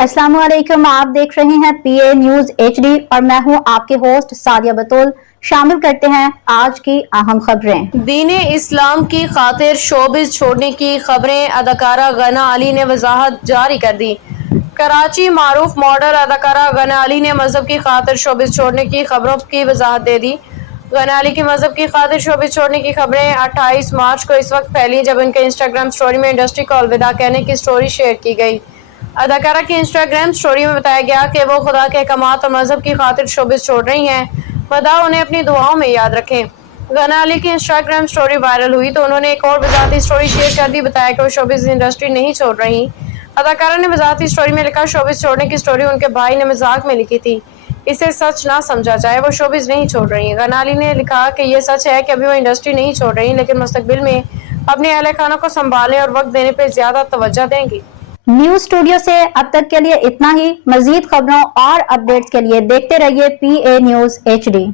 अस्सलाम वालेकुम, आप देख रहे हैं पीए न्यूज एचडी और मैं हूं आपके होस्ट सादिया बतूल। शामिल करते हैं आज की अहम खबरें। दीन इस्लाम की खातिर शोबिस छोड़ने की खबरें, अदाकारा गना अली ने वजाहत जारी कर दी। कराची मारूफ मॉडल अदाकारा गना अली ने मजहब की खातिर शोबिस छोड़ने की खबरों की वजाहत दे दी। गना अली की मजहब की खातिर शोबिस छोड़ने की खबरें 28 मार्च को इस वक्त फैली जब उनके इंस्टाग्राम स्टोरी में इंडस्ट्री को अलविदा कहने की स्टोरी शेयर की गई। अदाकारा की इंस्टाग्राम स्टोरी में बताया गया कि वो खुदा के अहकामात और मजहब की खातिर शोबिस छोड़ रही हैं। खुदा उन्हें अपनी दुआओं में याद रखें। गना अली की इंस्टाग्राम स्टोरी वायरल हुई तो उन्होंने एक और वजाहती स्टोरी शेयर कर दी। बताया कि वो शोबिस इंडस्ट्री नहीं छोड़ रही। अदाकारा ने वजाहती स्टोरी में लिखा, शोबिस छोड़ने की स्टोरी उनके भाई ने मजाक में लिखी थी, इसे सच ना समझा जाए, वो शोबिस नहीं छोड़ रही। गना अली ने लिखा कि ये सच है कि अभी वो इंडस्ट्री नहीं छोड़ रही, लेकिन मुस्तकबिल में अपने अहले खाना को संभालने और वक्त देने पर ज्यादा तवज्जो देंगी। न्यूज स्टूडियो से अब तक के लिए इतना ही। मजीद खबरों और अपडेट्स के लिए देखते रहिए पीए न्यूज एचडी।